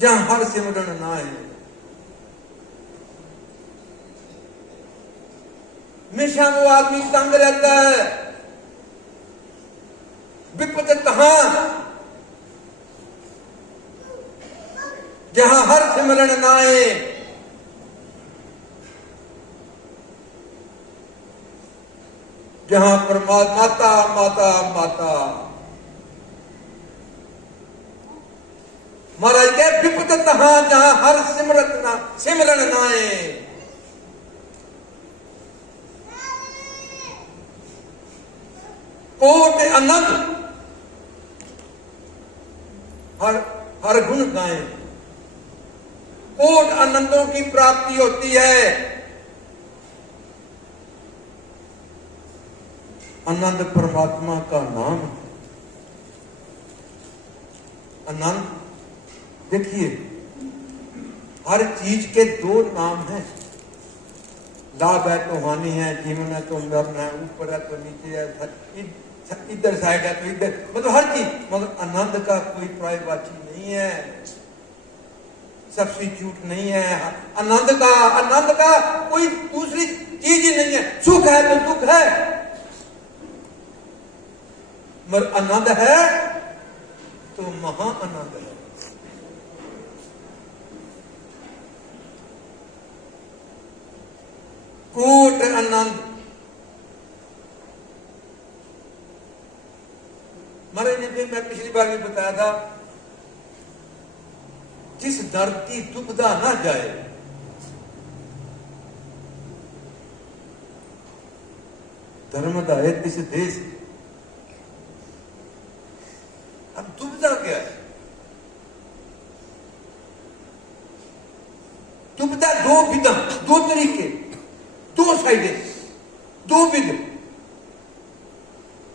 जहां हर सिमरन नाए। हमेशा वो आदमी तंग रहता है, विपत तहां जहां हर सिमरन नाए। जहां परमात्मा माता माता माता महाराज के विपत तहां जहां हर सिमरन नाए। कोट आनंद हर गुण गाएं। कोट आनंदों की प्राप्ति होती है। आनंद परमात्मा का नाम है। आनंद देखिए, हर चीज के दो नाम हैं। लाभ है तो हानि है, जीवन है तो मरण है, ऊपर है तो नीचे है, इधर साइड है तो इधर, मतलब हर चीज। मगर आनंद का कोई पर्यायवाची नहीं है, सब्स्टिट्यूट नहीं है। आनंद का कोई दूसरी चीज ही नहीं है। सुख है तो दुख है, मगर आनंद है तो महा आनंद है। कोट आनंद। महाराज ने मैं पिछली बार भी बताया था, जिस दर्द की दुविधा ना जाए, धर्म दाए तिस देश। अब दुविधा क्या है? दुविधा दो विधा, दो तरीके, दो साइडें, दो विध।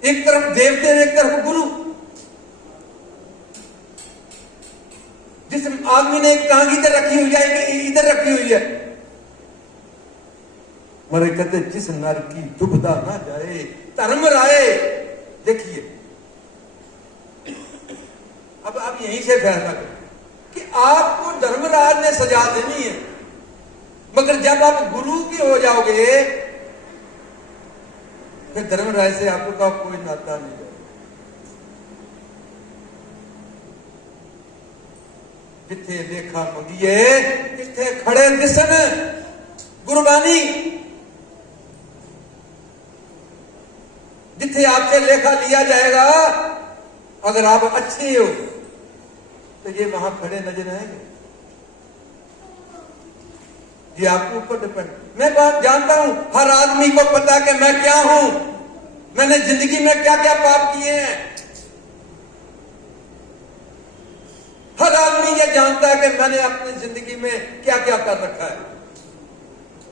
एक तरफ देवते, एक तरफ गुरु। जिस आदमी ने एक टांग इधर रखी हुई है, इधर रखी हुई है, मरे कहते जिस नर की दुविधा ना जाए धर्म राय। देखिए, अब आप यहीं से फैसला करें कि आपको धर्मराज ने सजा देनी है, मगर जब आप गुरु की हो जाओगे फिर धर्मराज से आपका कोई नाता नहीं है। जिथे लेखा मंगिए तिथे खड़े दिसन गुरबानी। जिथे आपसे लेखा लिया जाएगा, अगर आप अच्छे हो तो ये वहां खड़े नजर आएंगे। ये आपके ऊपर डिपेंड। मैं बात जानता हूं, हर आदमी को पता कि मैं क्या हूं, मैंने जिंदगी में क्या क्या पाप किए हैं। हर आदमी ये जानता है कि मैंने अपनी जिंदगी में क्या क्या कर रखा है,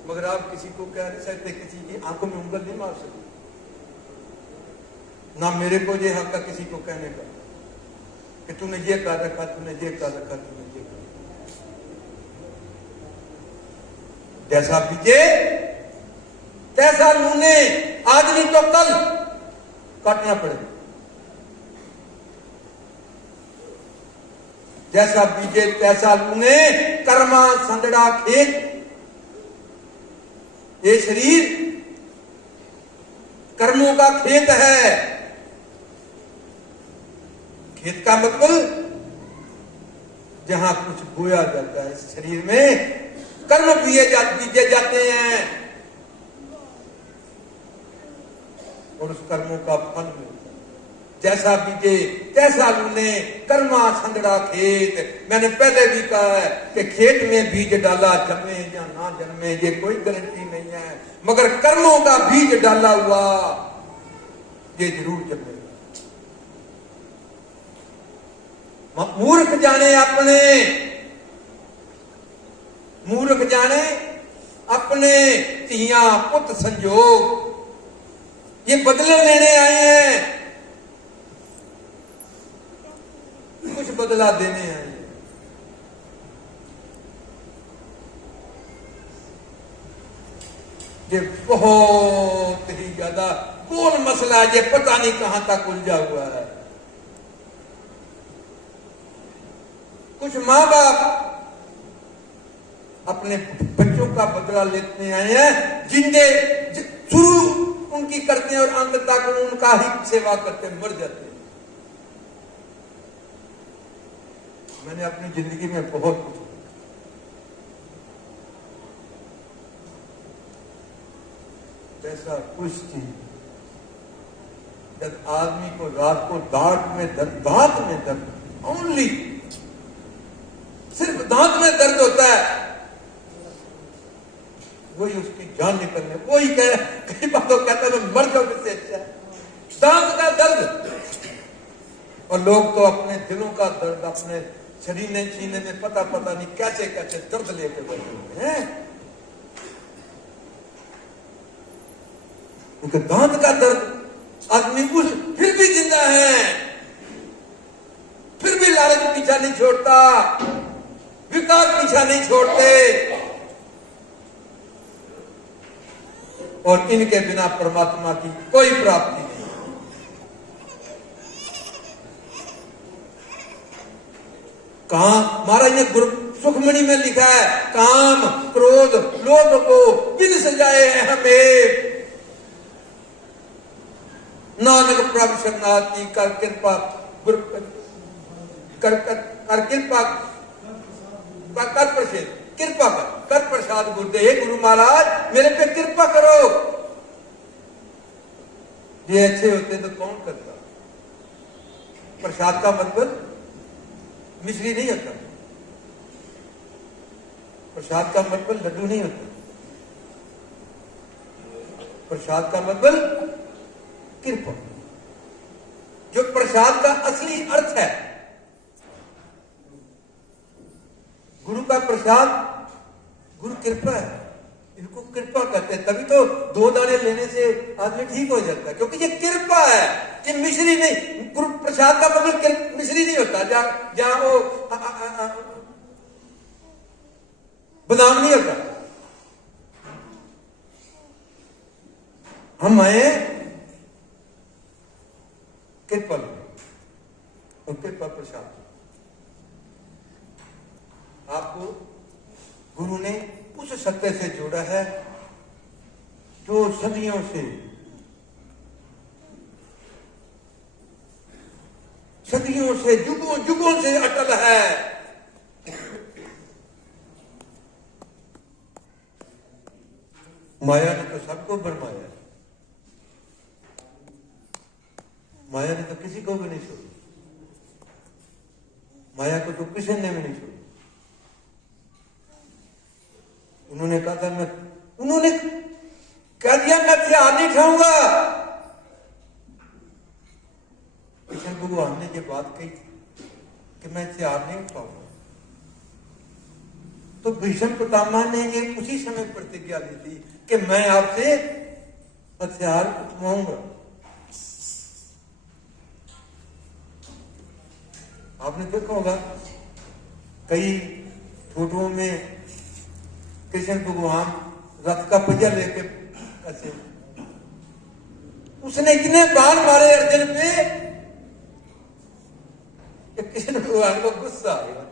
मगर आप किसी को कह नहीं सकते, किसी की आंखों में उंगल नहीं मार सकते। ना मेरे को ये हक है किसी को कहने का कि तूने ये कर रखा, तूने ये कर रखा, तूने ये कर। जैसा बीजे तैसा लूने, आज नहीं तो कल काटना पड़ेगा। जैसा बीजे तैसा लूने, कर्मा संदड़ा खेत। ये शरीर कर्मों का खेत है। खेत का मतलब जहां कुछ बोया जाता है। इस शरीर में कर्म बीजे जाते हैं और उस कर्मों का फल मिलता है। जैसा बीजे तैसा लूने, कर्मा संदड़ा खेत। मैंने पहले भी कहा है कि खेत में बीज डाला, जमे या ना जन्मे ये कोई गारंटी नहीं है, मगर कर्मों का बीज डाला हुआ ये जरूर जमेगा। मूर्ख जाने अपने, मूर्ख जाने अपने तियां पुत संजोग। ये बदले लेने आए हैं, कुछ बदला देने आए हैं। ये बहुत ही ज्यादा गोल मसला है, ये पता नहीं कहां तक उलझा हुआ है। कुछ माँ बाप अपने बच्चों का बदला लेते आए हैं, जिंदे शुरू उनकी करते हैं और अंत तक उनका ही सेवा करते मर जाते हैं। मैंने अपनी जिंदगी में बहुत कुछ ऐसा कुछ थी, जब आदमी को रात को दांत में दर्द ओनली सिर्फ दांत में दर्द होता है, वही उसकी जान निकलने, वही कई बार तो कहता है मर जाओ इससे अच्छा है, दांत का दर्द। और लोग तो अपने दिलों का दर्द अपने शरीर ने छीने में पता नहीं कैसे कैसे दर्द लेके बैठे हुए हैं। उनके दांत का दर्द आदमी उस फिर भी जिंदा है, फिर भी लालच पीछा नहीं छोड़ता, विकार पीछा नहीं छोड़ते, और इनके बिना परमात्मा की कोई प्राप्ति नहीं। कहां महाराज ने गुरु सुखमणि में लिखा है, काम क्रोध लोभ को बिन सजाए हैं हमें, नानक प्रभु शरणार्थी कर कृपा गुरु कर कृपा कर प्रसाद, कृपा कर प्रसाद गुरुदेव, गुरु महाराज मेरे पे कृपा करो। ये अच्छे होते तो कौन करता। प्रसाद का मतलब मिश्री नहीं होता, प्रसाद का मतलब लड्डू नहीं होता, प्रसाद का मतलब कृपा। जो प्रसाद का असली अर्थ है, गुरु का प्रसाद गुरु कृपा है, इसको कृपा कहते हैं। तभी तो 2 दाने लेने से आदमी ठीक हो जाता है, क्योंकि ये कृपा है, ये मिश्री नहीं। गुरु प्रसाद का मतलब मिश्री नहीं होता, जहां वो बदाम नहीं होता। हम आए कृपा और कृपा प्रसाद। आपको गुरु ने उस सत्य से जोड़ा है जो सदियों से जुगों से अटल है। माया ने तो सबको भरमाया, माया ने तो किसी को भी नहीं छोड़ा, माया को तो किसी ने भी नहीं छोड़ा। उन्होंने कहा था उन्होंने कह दिया मैं हथियार नहीं उठाऊंगा। कृष्ण भगवान ने ये बात कही कि मैं हथियार नहीं उठाऊंगा, तो भीष्म पितामह ने ये उसी समय प्रतिज्ञा ली थी कि मैं आपसे हथियार उठवाऊंगा। आपने देखा होगा कई फोटोओं में कृष्ण भगवान रथ का पहिया लेके ऐसे, उसने इतने बाण मारे अर्जुन पे कि कृष्ण भगवान को गुस्सा आ गया,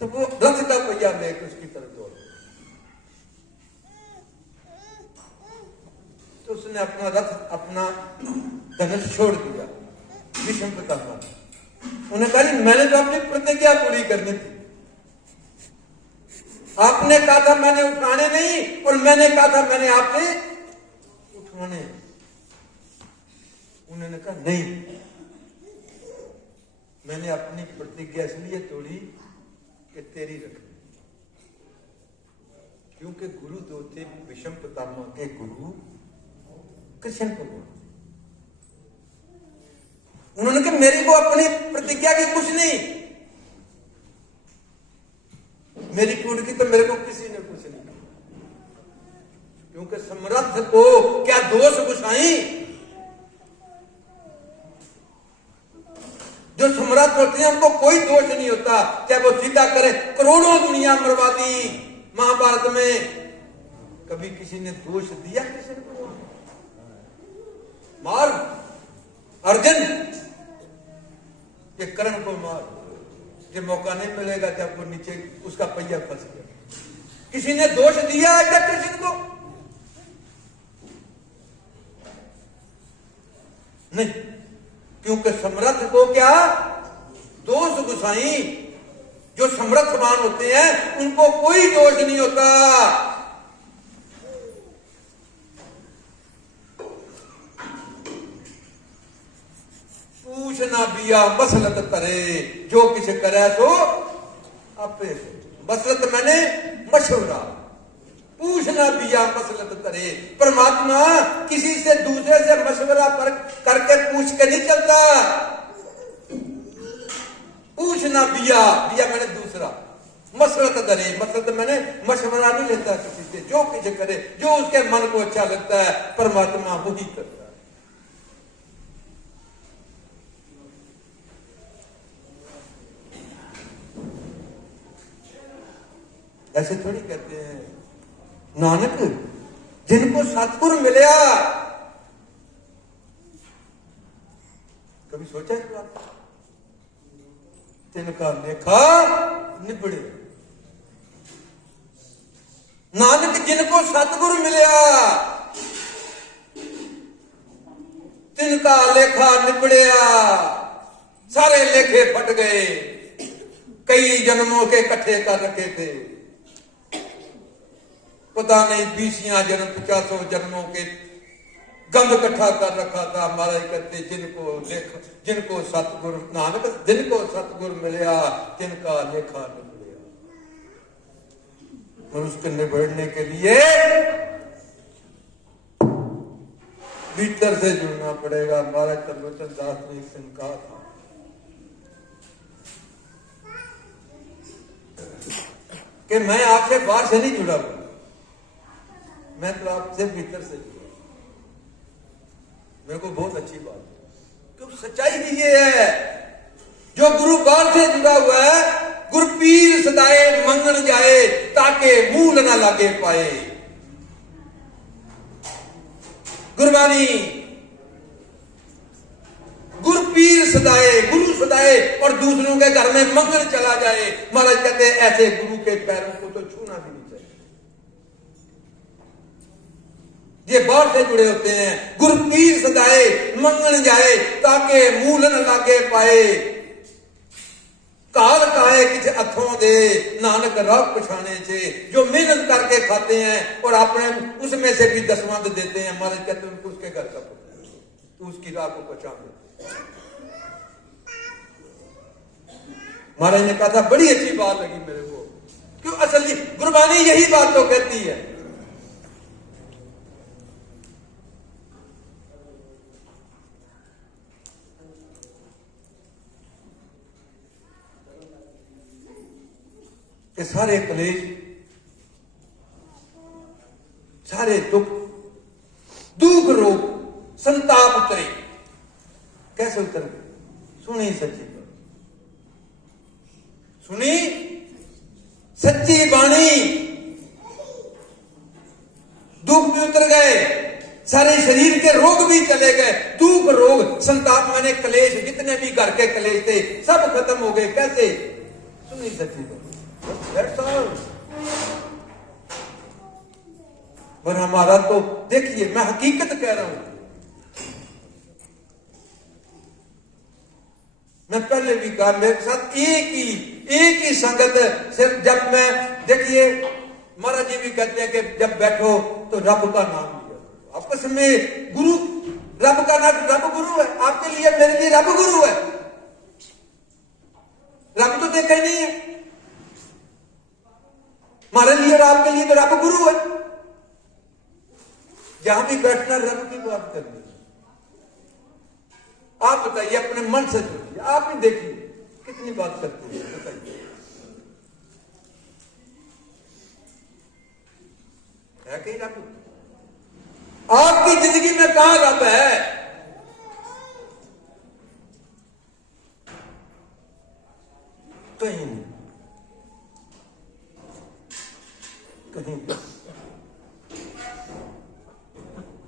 तो वो रथ का पहिया लेके उसकी तरफ दौड़, तो उसने अपना रथ अपना धनुष छोड़ दिया। भीष्म पितामह उन्हें कहा मैंने तो अपनी प्रतिज्ञा पूरी करनी थी, आपने कहा था मैंने उठाने नहीं, और मैंने कहा था मैंने आपसे उठाने। उन्होंने कहा नहीं, मैंने अपनी प्रतिज्ञा इसलिए तोड़ी कि तेरी रखनी, क्योंकि गुरु दो थे भीष्म पितामह के गुरु कृष्ण भगवान। उन्होंने कहा मेरे को अपनी प्रतिज्ञा की कुछ नहीं, मेरी टूट की तो मेरे को किसी ने कुछ नहीं कहा, क्योंकि समर्थ को क्या दोष गुसाई। जो समर्थ होते हैं उनको कोई दोष नहीं होता, चाहे वो सीधा करे। करोड़ों दुनिया मरवा दी महाभारत में, कभी किसी ने दोष दिया किसी को? मार अर्जुन, ये कर्ण को मार, ये मौका नहीं मिलेगा जब वो नीचे उसका पहिया फंस गया। किसी ने दोष दिया इलेक्ट्रिशियन को? नहीं, क्योंकि समर्थ को क्या दोष गुसाई, जो समर्थवान होते हैं उनको कोई दोष नहीं होता। पूछना बिया मसलत करे, जो किसी करे तो आपे। मसलत मैंने मशवरा, पूछना बिया मसलत करे। परमात्मा किसी से दूसरे से मशवरा करके पूछ के नहीं चलता। पूछना बिया, बिया मैंने दूसरा, मसलत करे, मसलत मैंने मशवरा नहीं लेता किसी से। जो किसी करे, जो उसके मन को अच्छा लगता है, परमात्मा वही करता है। ऐसे थोड़ी कहते हैं नानक जिनको सतगुरु मिलया। कभी सोचा इस बात? तिनका लेखा निबड़े। नानक जिनको सतगुरु मिलया, तिनका लेखा निबड़िया। सारे लेखे फट गए, कई जन्मों के इकट्ठे कर रखे थे। पता नहीं 20 जन्म 50 जन्मों के गंद इकट्ठा कर रखा था। महाराज कहते जिनको सतगुरु नानक जिनको सतगुरु मिलया, तिनका लेखा निबड़िया। और उसके निबड़ने के लिए भीतर से जुड़ना पड़ेगा। महाराज त्रिलोचन दास ने एक दिन कहा था कि मैं आपसे बाहर से नहीं जुड़ा हूं, मैं तो आपसे भीतर से जुड़ा। मेरे को बहुत अच्छी बात है, क्योंकि सच्चाई भी ये है, जो गुरु बाल से जुड़ा हुआ है, गुरु पीर सदाए मंगन जाए, ताके मूल न लागे पाए। गुरबानी गुरु पीर सदाए, गुरु सदाए और दूसरों के घर में मंगन चला जाए। महाराज कहते हैं ऐसे गुरु के पैरों को तो छूना भी नहीं चाहिए। ये बाहर से जुड़े होते हैं। गुरु पीर सदाए मंगन जाए, ताके मूल न लागे पाए। काल काहे किछ अथों दे, नानक राह पछाने से। जो मेहनत करके खाते हैं और अपने उसमें से भी दसवंध देते हैं, महाराज कहते हैं उनको उसके घर का पता है, तो उसकी राह को पहचान देते। महाराज ने कहा था, बड़ी अच्छी बात लगी मेरे को, क्यों असल गुरबानी यही बात तो कहती है। कि सारे क्लेश, सारे दुख, दुख रोग, संताप उतरे। कैसे उतर? सुनी सच्ची बात, सुनी सच्ची बाणी, दुख भी उतर गए, सारे शरीर के रोग भी चले गए। दुख रोग संताप मैंने क्लेश, जितने भी घर के क्लेश थे सब खत्म हो गए। कैसे? सुनी सच्ची बात। और हमारा तो देखिए, मैं हकीकत कह रहा हूं, मैं पहले भी कहा, मेरे साथ एक ही संगत सिर्फ जब मैं, देखिए महाराज जी भी कहते हैं कि जब बैठो तो रब का नाम लिया। आपस में गुरु, रब का नाम, रब गुरु है आपके लिए, मेरे लिए रब गुरु है। रब तो देखा ही नहीं है, हमारे लिए और आपके लिए तो रब गुरु है। जहां भी बैठना रब की बात करनी। आप बताइए, अपने मन से जुड़िए, आप ही देखिए कितनी बात करते हैं। बताइए, है कहीं रब? आपकी जिंदगी में कहां रब है? कहीं नहीं, कहीं नहीं।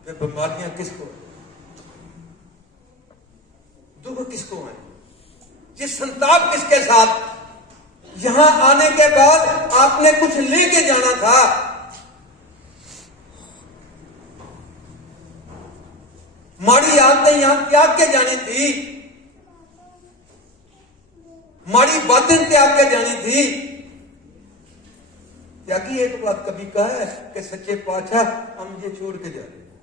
ये बीमारियां किसको है? दुख किसको है? ये संताप किसके साथ? यहां आने के बाद आपने कुछ लेके जाना था। माड़ी आदतें यहां त्याग के जानी थी, माड़ी बातें त्याग के जानी थी। त्यागी एक बात कभी कहा है कि सच्चे पातशाह हम ये छोड़ के जा रहे हैं।